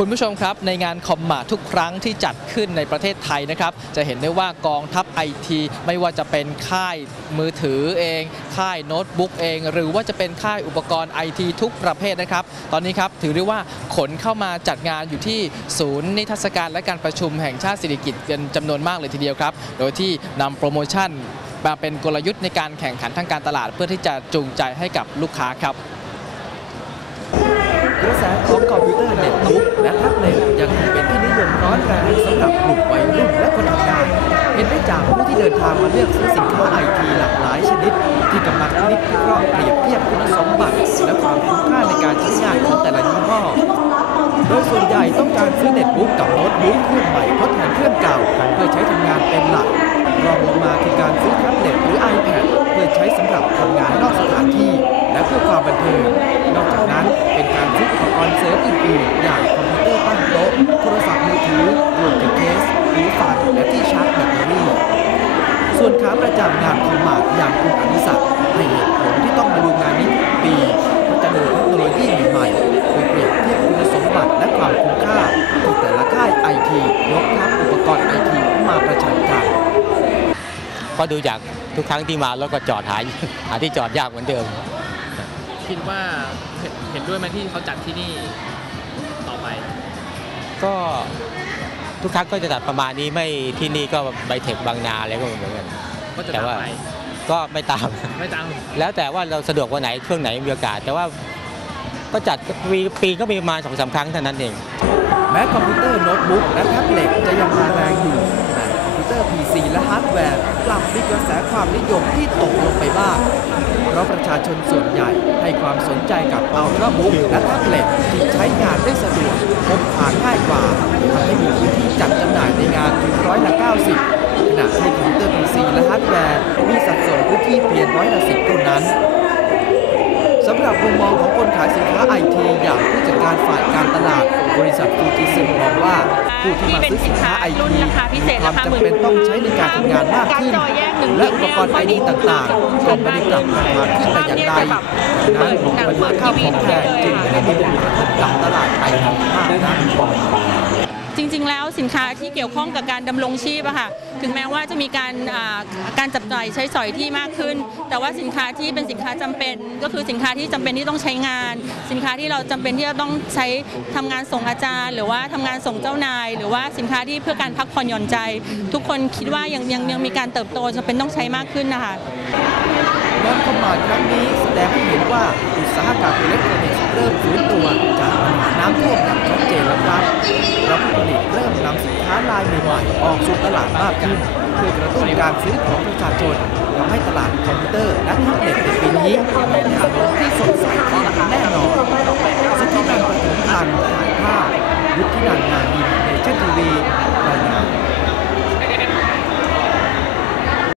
คุณผู้ชมครับในงานคอมมาทุกครั้งที่จัดขึ้นในประเทศไทยนะครับจะเห็นได้ว่ากองทัพไอทีไม่ว่าจะเป็นค่ายมือถือเอง ค่ายโน้ตบุ๊กเอง หรือว่าจะเป็นค่ายอุปกรณ์ไอทีทุกประเภทนะครับ ตอนนี้ครับถือได้ว่าขนเข้ามาจัดงานอยู่ที่ศูนย์นิทรรศการและการประชุมแห่งชาติสิริกิติ์เป็นจำนวนมากเลยทีเดียวครับ โดยที่นำโปรโมชั่นมาเป็นกลยุทธ์ในการแข่งขันทางการตลาด เพื่อที่จะจูงใจให้กับลูกค้าครับ กระแสของคอมพิวเตอร์เน็ตบุ๊กและแท็บเล็ตยังคงเป็นที่นิยมร้อนแรงสำหรับกลุ่มวัยรุ่นและคนทำงานเห็นได้จากผู้ที่เดินทางมาเลือกซื้อสินค้าไอทีหลากหลายชนิด ที่กำลังพินิจพิเคราะห์เปรียบเทียบคุณสมบัติ และความคุ้มค่าในการใช้งานของแต่ละยี่ห้อโดยส่วนใหญ่ต้องการซื้อเน็ตบุ๊กกับโน้ตบุ๊กเครื่องใหม่ทดแทนเครื่องเก่า เพื่อใช้ทำงานเป็นหลักรองลงมาคือการซื้อแท็บเล็ตหรือ iPad เพื่อใช้สำหรับทำงานนอกสถานที่ และเพื่อความบันเทิง ประจำงานคอมมาร์ทอย่างคุณอนิศักดิ์ให้เหตุผลที่ต้องมาดูงานนี้ทุกปีเพราะจะมีเทคโนโลยีใหม่ๆโดยเปรียบเทียบคุณสมบัติและความคุ้มค่าที่แต่ละค่ายไอทียกทัพอุปกรณ์ไอทีมาประชันกันเพราะดูจากทุกครั้งที่มารถก็จอดหาหาที่จอดยากเหมือนเดิม คิดว่าเห็นด้วยไหมที่เขาจัดที่นี่ต่อไป ก็ทุกครั้งก็จะจัดประมาณนี้ไม่ที่นี่ก็ไบเทคบางนาอะไรก็เหมือนกัน ก็จะแต่ตามว่าไปก็ไม่ตาม ไม่ตามแล้วแต่ว่าเราสะดวกวันไหนช่วงไหนมีโอกาส แต่ว่าก็จัดปีปีก็มีประมาณสองสามครั้งเท่านั้นเอง แม้คอมพิวเตอร์โน้ตบุ๊กและแท็บเล็ตจะยังมาแรงอยู่แต่คอมพิวเตอร์ PC และฮาร์ดแวร์กลับมีกระแสความนิยมที่ตกลงไปบ้าง เพราะประชาชนส่วนใหญ่ให้ความสนใจกับอัลตร้าบุ๊กและแท็บเล็ตที่ใช้งานได้สะดวกพกพาง่าย ร้อยละ10เท่านั้นสำหรับมุมมองของคนขายสินค้าไอทีอย่างผู้จัดการฝ่ายการตลาด บริษัทฟูจิซึมมองว่าผู้ที่มาซื้อสินค้าไอทีมีความจำเป็นต้องใช้ในการทำงานมากขึ้น และอุปกรณ์ไอทีต่างๆก็ไม่ได้ปรับราขึ้นแต่อย่างใดดังนั้นปัญหาข้าวของแพงจึงไม่ได้มีผลกระทบกับตลาดไอทีมากนัก ริง ๆ แล้วสินค้าที่เกี่ยวข้องกับการดำรงชีพอะค่ะถึงแม้ว่าจะมีการการจับจ่ายใช้สอยที่มากขึ้น แต่ว่าสินค้าที่เป็นสินค้าจำเป็น ก็คือสินค้าที่จำเป็นที่ต้องใช้งาน สินค้าที่เราจำเป็นที่จะต้องใช้ทำงานส่งอาจารย์ หรือว่าทำงานส่งเจ้านาย หรือว่าสินค้าที่เพื่อการพักผ่อนหย่อนใจ ทุกคนคิดว่ายังยังยังมีการเติบโตจำเป็นต้องใช้มากขึ้นนะคะงานคอมมานด์ครั้งนี้แสดงให้เห็นว่าอุตสาหกรรมอิเล็กทรอนิกส เริ่มฟื้นตัวจากปัญหาน้ำท่วมอย่างชัดเจนแล้วครับแล้วผู้ผลิตเริ่มนำสินค้าลายใหม่ๆออกสู่ตลาดมากขึ้น เพื่อกระตุ้นการซื้อของประชาชนทำให้ตลาดคอมพิวเตอร์และแท็บเล็ตในปีนี้มีทางลงที่สดใสขึ้นแน่นอนสถินันท์ปฐมพันธ์ถ่ายภาพวุฒินันท์นาดินเนชั่นทีวีรายงาน